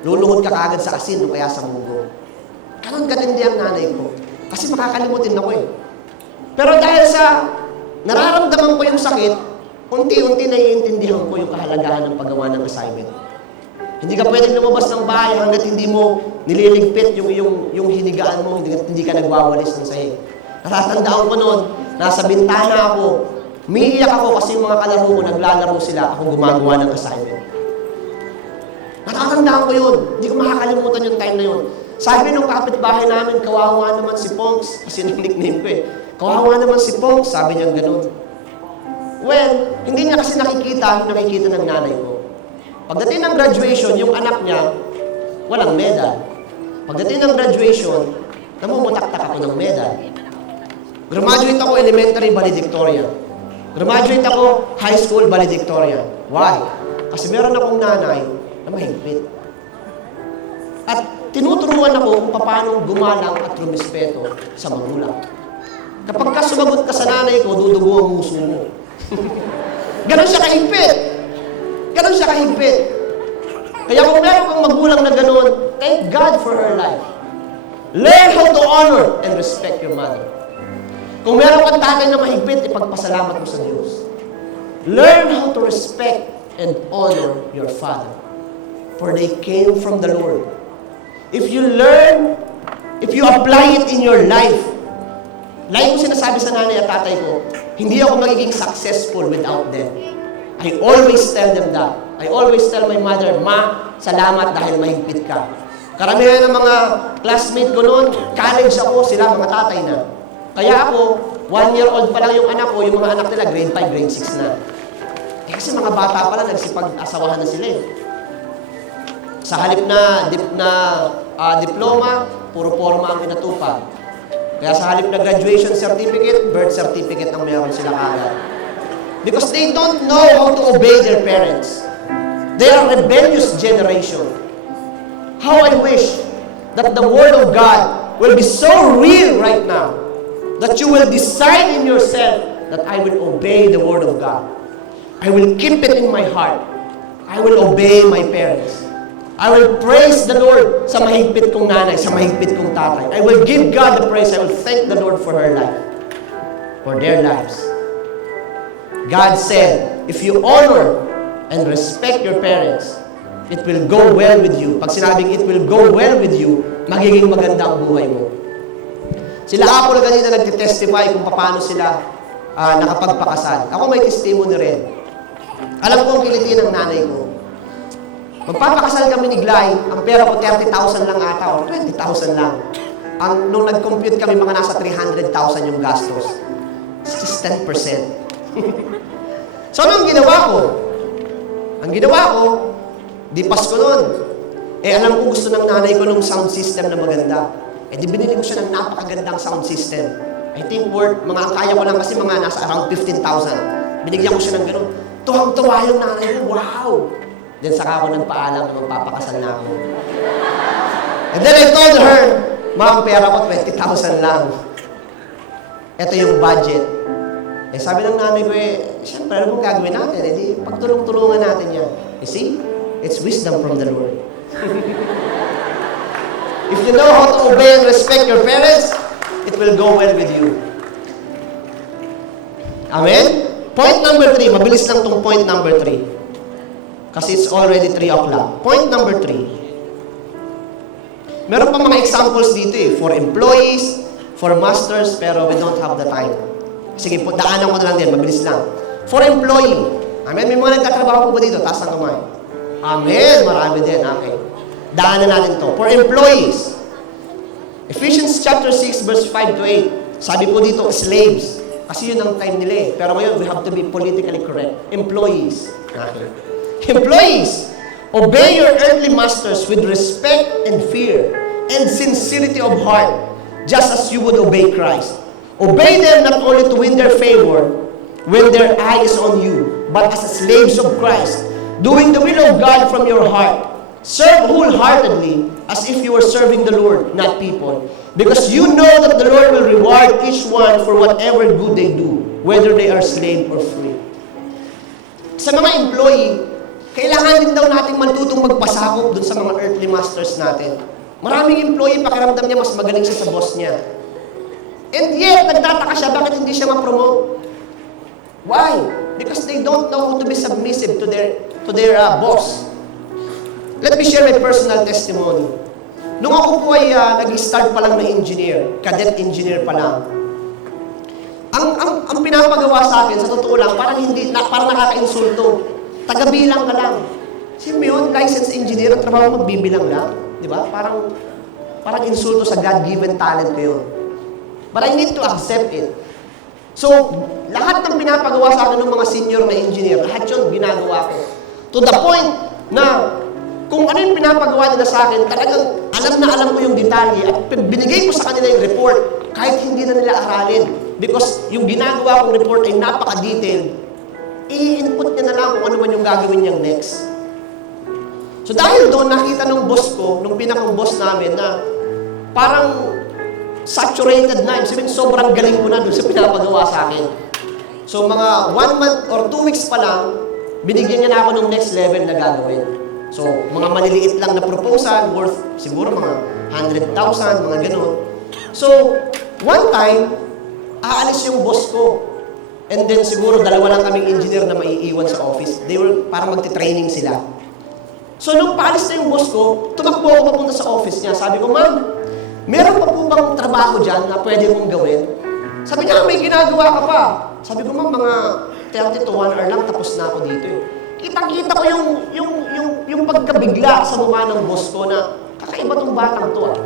Luluhod ka kaagad sa asin o kaya sa mugo. Ganun katindi ang nanay ko. Kasi makakalimutin ako eh. Pero dahil sa nararamdaman ko yung sakit, unti-unti naiintindihan ko yung kahalagahan ng paggawa ng assignment. Hindi ka pwedeng lumabas ng bahay hanggat hindi mo nililigpit yung hinigaan mo, hindi ka nagwawalis ng sahig. Natatandaan ko noon, nasa bintana ako, umiiyak ako kasi yung mga kalaro ko, naglalaro sila, ako gumagawa ng assignment. Natatandaan ko yun, hindi ko makakalimutan yung time na yun. Sabi nung kapitbahay namin, kawawa naman si Pongs, kasi yung nickname ko eh. Kawawa naman si Pongs, sabi niya gano'n. Well, hindi niya kasi nakikita ng nanay ko. Pagdating ng graduation, yung anak niya, walang medal. Pagdating ng graduation, namumutaktak ako ng medal. Graduate ako elementary, valedictorian. Graduate ako high school, valedictorian. Why? Kasi meron akong nanay na mahigpit. At tinuturuan ako kung paano gumalang at rumispeto sa magulang. Kapag ka sumagot ka sa nanay ko, dudugo ang muso mo. Ganon siya kahigpit. Ganon siya kahigpit. Kaya kung meron kang magulang na ganon, thank God for her life. Learn how to honor and respect your mother. Kung meron kang tatay na mahigpit, ipagpasalamat mo sa Diyos. Learn how to respect and honor your father. For they came from the Lord. If you learn, if you apply it in your life, like ko sinasabi sa nanay at tatay ko, hindi ako magiging successful without them. I always tell them that. I always tell my mother, Ma, salamat dahil mahigpit ka. Karamihan ng mga classmate ko noon, college ako, sila mga tatay na. Kaya ako, 1-year-old pa lang yung anak ko, yung mga anak nila, grade 5, grade 6 na. Kasi mga bata pa lang, nagsipag-asawahan na sila eh. Sa halip na diploma, puro forma ang pinatupad. Kaya sa halip na graduation certificate, birth certificate ang meron sila kagad. Because they don't know how to obey their parents. They are a rebellious generation. How I wish that the Word of God will be so real right now that you will decide in yourself that I will obey the Word of God. I will keep it in my heart. I will obey my parents. I will praise the Lord sa mahigpit kong nanay, sa mahigpit kong tatay. I will give God the praise. I will thank the Lord for her life, for their lives. God said, if you honor and respect your parents, it will go well with you. Pag sinabing it will go well with you, magiging maganda ang buhay mo. Sila Apple kanina nagtitestify kung paano sila nakapagpakasal. Ako may testimony rin. Alam ko ang kiliti ng nanay ko. Magpapakasal kami ni Glay, ang pera ko 30,000 lang ata, o 20,000 lang. Nung nag-compute kami, mga nasa 300,000 yung gastos. It's 10%. So, anong ginawa ko? Ang ginawa ko, di Pasko nun. Alam ko gusto ng nanay ko ng sound system na maganda. Di binili ko siya ng napakagandang sound system. I think worth, kaya ko lang kasi mga nasa around 15,000. Binigyan ko siya ng gano'n. Tuwang-tuwa yung nanay ko, wow! Then saka ako nagpaalam na magpapakasal na ako. And then I told her, Ma'am, pera ko 20,000 lang. Ito yung budget. Sabi ng nanay ko siyempre, ano pong gagawin natin? Di pagtulong-tulungan natin yan. You see? It's wisdom from the Lord. If you know how to obey and respect your parents, it will go well with you. Amen? Point number 3. Mabilis lang tong point number 3. Kasi it's already 3 o'clock. Point number 3. Meron pa mga examples dito for employees, for masters, pero we don't have the time. Sige po, daanan ko na lang din, mabilis lang. For employee. Amen? May mga nagtatrabaho po ba dito? Taas ang kamay. Amen? Marami din. Okay. Daanan natin to. For employees. Ephesians chapter 6 verse 5 to 8. Sabi po dito, slaves. Kasi yun ang time nila eh. Pero ngayon, we have to be politically correct. Employees. Okay. Employees, obey your earthly masters with respect and fear and sincerity of heart, just as you would obey Christ. Obey them not only to win their favor when their eye is on you, but as slaves of Christ, doing the will of God from your heart. Serve wholeheartedly as if you were serving the Lord, not people. Because you know that the Lord will reward each one for whatever good they do, whether they are slave or free. Sa mga employee, kailangan din daw nating matutong magpasakop dun sa mga earthly masters natin. Maraming employee, pakiramdam niya mas magaling siya sa boss niya. And yet, nagtataka siya, bakit hindi siya ma-promote? Why? Because they don't know how to be submissive to their boss. Let me share my personal testimony. Nung ako po ay nag-start pa lang na engineer, cadet engineer pa lang, ang pinapagawa sa akin, sa totoo lang, parang nakaka-insulto. Taga-bilang ka lang. Siyempre yun, licensed engineer, ang trabaho magbibilang lang. Di ba? Parang insulto sa God-given talent ko yun. But I need to accept it. So, lahat ng pinapagawa sa akin ng mga senior na engineer, lahat yun ginagawa ko. To the point na, kung ano yung pinapagawa nila sa akin, talagang alam ko yung detalye at binigay ko sa kanila yung report kahit hindi na nila aralin. Because yung ginagawa kong report ay napaka-detailed. I-input niya na lang kung ano man yung gagawin niyang next. So dahil doon, nakita nung boss ko, nung pinaka-boss namin na parang saturated na. Sabihin, sobrang galing ko na doon sa pinapagawa sa akin. So mga 1 month or 2 weeks pa lang, binigyan niya na ako ng next level na gagawin. So, mga maliliit lang na proposal, worth siguro mga 100,000, mga gano'n. So, one time, aalis yung boss ko. And then siguro dalawa lang kaming engineer na maiiwan sa office. They were, parang magti-training sila. So, nung paalis na yung boss ko, tumakbo ako papunta sa office niya. Sabi ko, ma'am, meron pa po bang trabaho dyan na pwede mong gawin? Sabi niya, may ginagawa ka pa. Sabi ko, ma'am, mga 30 to 1 hour lang, tapos na ako dito eh. Kitang-kita ko yung pagkabigla sa mukha ng boss ko na kakaiba tong batang to ah.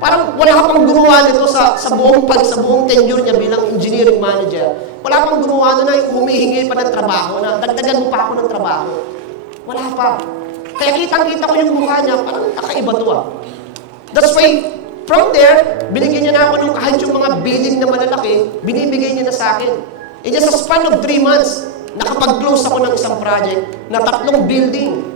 Parang wala ka pang gumawa nito sa buong tenure niya bilang engineering manager. Wala pang gumawa na yung humihingi pa ng trabaho na dagdagan mo pa ako ng trabaho. Wala pa. Kaya kitang-kita ko yung mukha niya, parang kakaiba to ah. That's why, from there, binigyan niya na ako ng kahit yung mga billing na malalaki, binibigay niya na sa akin. In just a span of 3 months, nakapag-close ako ng isang project na 3 building.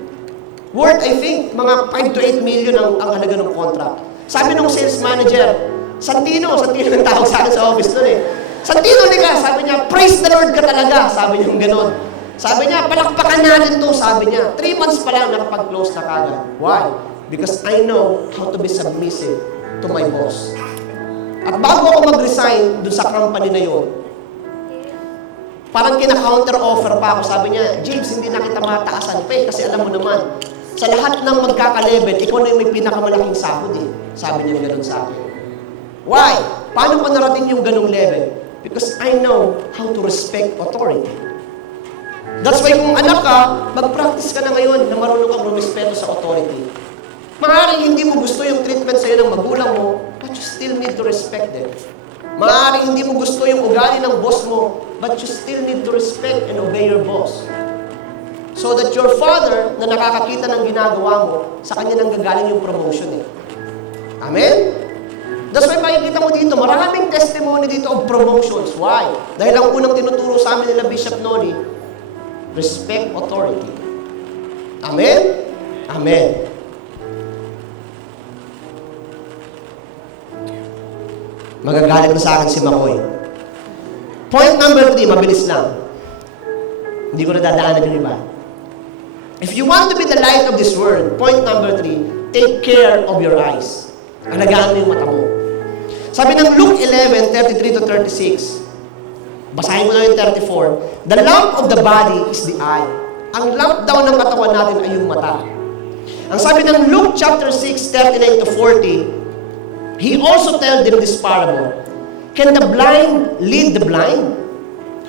Worth, I think, mga 5 to 8 million ang halaga ng contract. Sabi ng sales manager, Santino ang tawag sa akin sa office doon eh. Santino, ka, sabi niya, praise the Lord ka talaga, sabi niya gano'n. Sabi niya, palakpakan natin to, sabi niya. 3 months pa lang nakapag-close na kagad. Why? Because I know how to be submissive to my boss. At bago ako mag-resign doon sa company na yun, parang kina-counter offer pa ako. Sabi niya, James, hindi na kita mataasan pa eh, kasi alam mo naman, sa lahat ng magkaka-level, ikaw na yung may pinakamalaking sahod eh. Sabi niya gano'n sa akin. Why? Paano ko narating yung ganong level? Because I know how to respect authority. That's why kung anak ka, mag-practice ka na ngayon na marunong kang rumispeto sa authority. Maaaring hindi mo gusto yung treatment sa'yo ng magulang mo, but you still need to respect them. Maaaring hindi mo gusto yung ugali ng boss mo, but you still need to respect and obey your boss. So that your father, na nakakakita ng ginagawa mo, sa kanya nang gagaling yung promotion eh. Amen? That's why makikita mo dito, maraming testimony dito of promotions. Why? Dahil ang unang tinuturo sa amin nila Bishop Noli, respect authority. Amen? Amen. Magagalit na sa akin si Makoy. Point number 3, mabilis lang. Hindi ko na dadaanan yung iba. If you want to be the light of this world, point number 3, take care of your eyes. Alagaan mo yung mata mo. Sabi ng Luke 11:33 to 36, basahin mo na yung 34, the lamp of the body is the eye. Ang lamp daw ng katawan natin ay yung mata. Ang sabi ng Luke chapter 6:39 to 40, He also told them this parable. Can the blind lead the blind?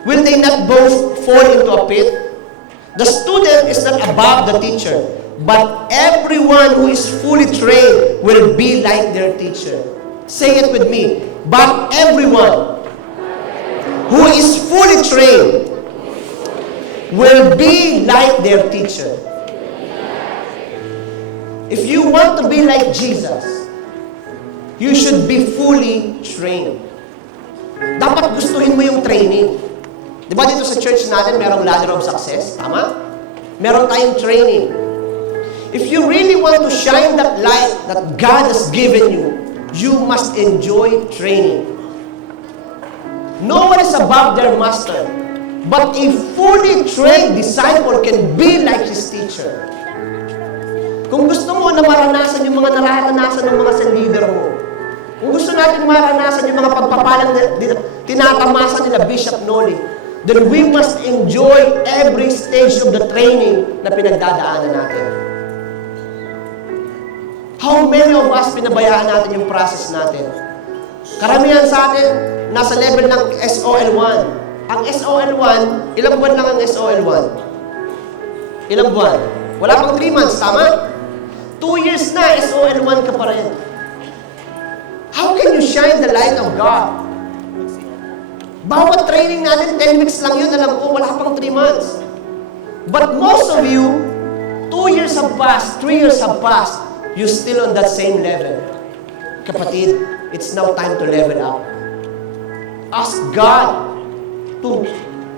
Will they not both fall into a pit? The student is not above the teacher, but everyone who is fully trained will be like their teacher. Say it with me. But everyone who is fully trained will be like their teacher. If you want to be like Jesus, you should be fully trained. Dapat gustuhin mo yung training. Di ba dito sa church natin, merong ladder of success? Tama? Meron tayong training. If you really want to shine that light that God has given you, you must enjoy training. No one is above their master, but a fully trained disciple can be like his teacher. Kung gusto mo na maranasan yung mga nararanasan ng mga leader mo, kung gusto natin maranasan yung mga pagpapalang tinatamasa nila Bishop Noli, then we must enjoy every stage of the training na pinagdadaanan natin. How many of us pinabayaan natin yung process natin? Karamihan sa atin, nasa level ng SOL1. Ang SOL1, ilang buwan lang ang SOL1? Ilang buwan? Wala pang 3 months, tama? 2 years na, SOL1 ka pa rin. How can you shine the light of God? Bawat training natin, 10 weeks lang yun, alam ko, wala pang 3 months. But most of you, 2 years have passed, 3 years have passed, you're still on that same level. Kapatid, it's now time to level up. Ask God to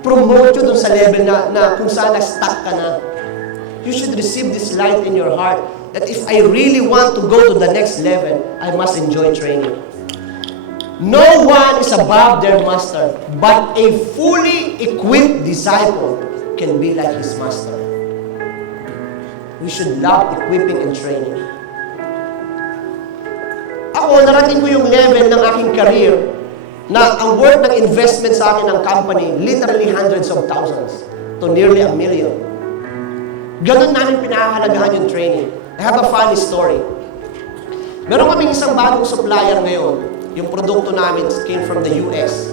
promote you dun sa level na kung saan na-stuck ka na. You should receive this light in your heart that if I really want to go to the next level, I must enjoy training. No one is above their master, but a fully equipped disciple can be like his master. We should love equipping and training. Ako, narating ko yung level ng aking career na ang worth ng investment sa akin ng company, literally hundreds of thousands to nearly $1 million. Ganun namin pinahahalagahan yung training. I have a funny story. Meron kaming isang bagong supplier ngayon. Yung produkto namin came from the US.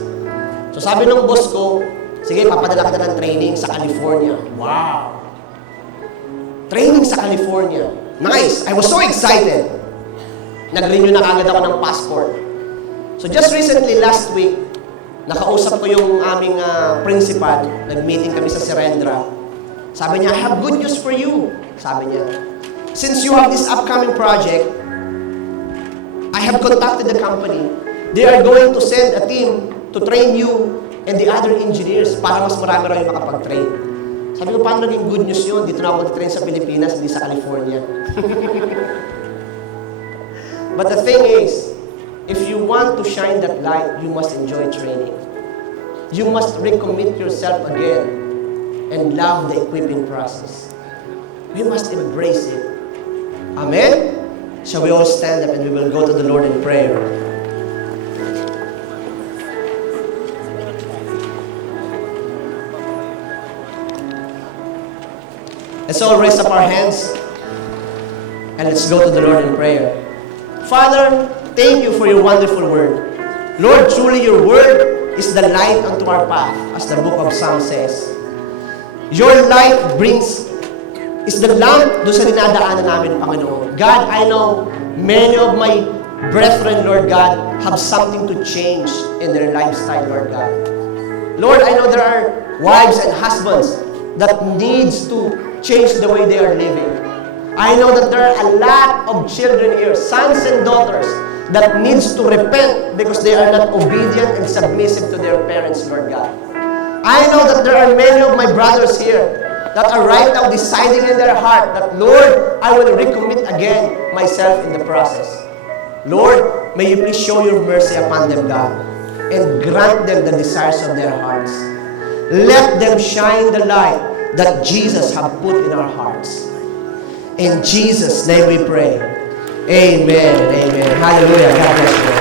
So sabi ng boss ko, sige, papadala kita ng training sa California. Wow! Training sa California. Nice! I was so excited. Nag-renew na kagad ako ng passport. So just recently, last week, nakausap ko yung aming principal. Nag-meeting kami sa Serendra. Sabi niya, I have good news for you. Sabi niya, since you have this upcoming project, I have contacted the company. They are going to send a team to train you and the other engineers para mas marami rin makapag-train. Sabi ko, paano naging good news yun? Dito na ako mag-train sa Pilipinas, hindi sa California. But the thing is, if you want to shine that light, you must enjoy training. You must recommit yourself again and love the equipping process. We must embrace it. Amen? Shall we all stand up and we will go to the Lord in prayer? Let's all raise up our hands and let's go to the Lord in prayer. Father, thank you for your wonderful word. Lord, truly your word is the light unto our path, as the book of Psalms says. Your light is the lamp doon sa dinadaanan namin, Panginoon. God, I know many of my brethren, Lord God, have something to change in their lifestyle, Lord God. Lord, I know there are wives and husbands that needs to change the way they are living. I know that there are a lot of children here, sons and daughters, that needs to repent because they are not obedient and submissive to their parents, Lord God. I know that there are many of my brothers here that are right now deciding in their heart that, Lord, I will recommit again myself in the process. Lord, may you please show your mercy upon them, God, and grant them the desires of their hearts. Let them shine the light that Jesus has put in our hearts. In Jesus' name we pray. Amen and amen. Hallelujah. God bless you.